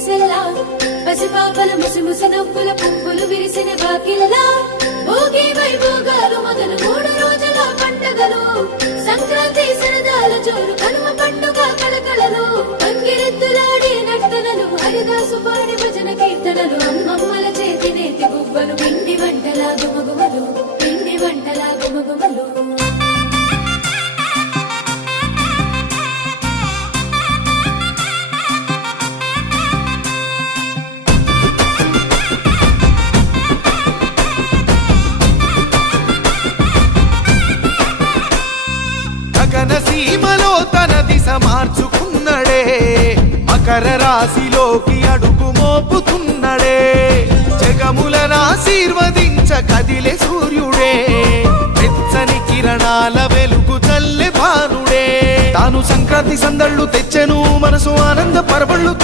గుడిసెల్లా పసిపాపల ముసిముసి నవ్వుల పువ్వులు విరిసిన వాకిల్లా భోగి వైభోగాలు మొదలు 3 రోజుల పండగలు సంక్రాంతి సరదాల జోరు కనుమ పండుగ కళకళలు అంగిరెద్దులాడే నర్తనలు హరిదాసు పాడి భజన కీర్తనలు అమ్మమ్మల చేతి నేతి గువ్వలు పిండి వంటల గుమగుమలు పిండి వంటల గుమగుమలు సీమలో తన దిశ మార్చుకున్నడే మకర రాశిలోకి అడుగు మోపుతున్నడే జగములను ఆశీర్వదించ కదిలే సూర్యుడే వెచ్చని కిరణాల వెలుగు చల్లె భానుడే తాను సంక్రాంతి సందళ్ళు తెచ్చెను మనసు ఆనంద పరవళ్ళు